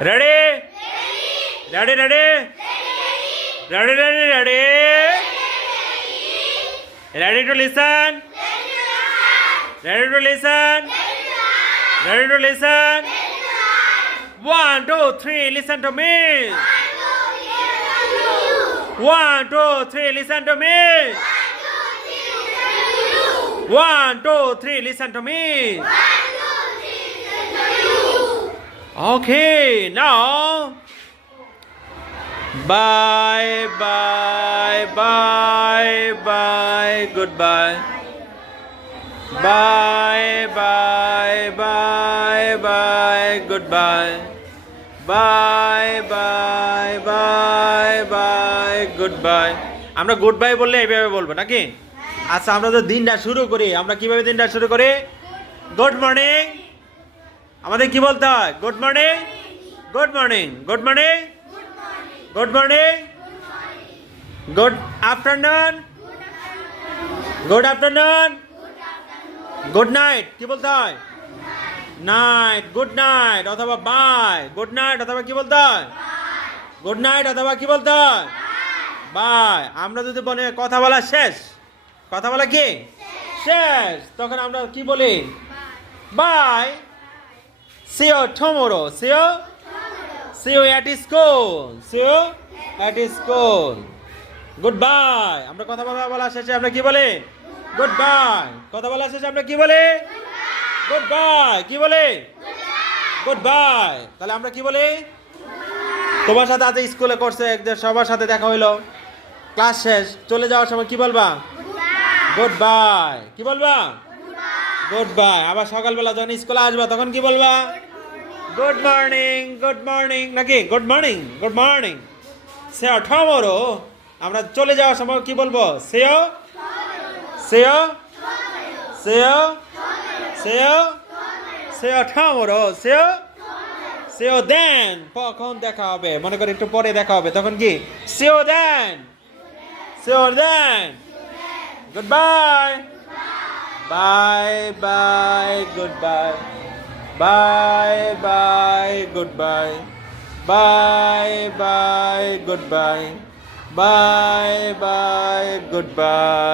Ready? Ready, ready? Ready, ready, ready? Ready to listen? Ready to listen? Ready to listen? 1, 2, 3, listen to me. 1, 2, 3, listen to me. 1, 2, 3, listen to me. Okay, now bye, bye, bye, bye, goodbye. Bye, bye, bye, bye, goodbye. Bye, bye, bye, bye, goodbye. আমরা good bye বললে এইভাবে বলবো নাকি? আচ্ছা, আমরা তো দিনটা শুরু করি, আমরা কিভাবে দিনটা শুরু করি? Good morning. আমাদের কি বলতে হয়? Good morning, good morning, good morning, good morning, good afternoon, good afternoon, good night. কি বলতে হয়? নাইট, গুড নাইট অথবা বাই। গুড নাইট অথবা কি বলতে হয়? গুড নাইট অথবা কি বলতে হয়? বাই। আমরা যদি বলি কথা বলা শেষ, কথা বলা কি শেষ, তখন আমরা কি বলি? By. See you tomorrow. See you at school. See you at school. Goodbye. আমরা কথা বলা শেষে আমরা কি বলি? Goodbye. কথা বলা শেষে আমরা কি বলি? Goodbye. কি বলি? Goodbye. তাহলে আমরা কি বলি? তোমার সাথে আজ স্কুলে করছে, একদের সবার সাথে দেখা হইলো, ক্লাস শেষ, চলে যাওয়ার সময় কি বলবা? Goodbye. কি বলবা? Goodbye. আবার সকালবেলা যখন স্কুলে আসবা তখন কি বলবা? গুড মর্নিং, গুড মর্নিং নাকি? Good morning, good morning. See tomorrow. আমরা চলে যাওয়ার সময় কি বলবো? সেও, সেও, সেও, সেও, সেও টুমরো, সেও, সেও দেন। কখন দেখা হবে? মনে করি একটু পরে দেখা হবে, তখন কি? See you then, see you then. Goodbye. Bye, bye, goodbye. Bye, bye, goodbye. Bye, bye, goodbye. Bye, bye, goodbye.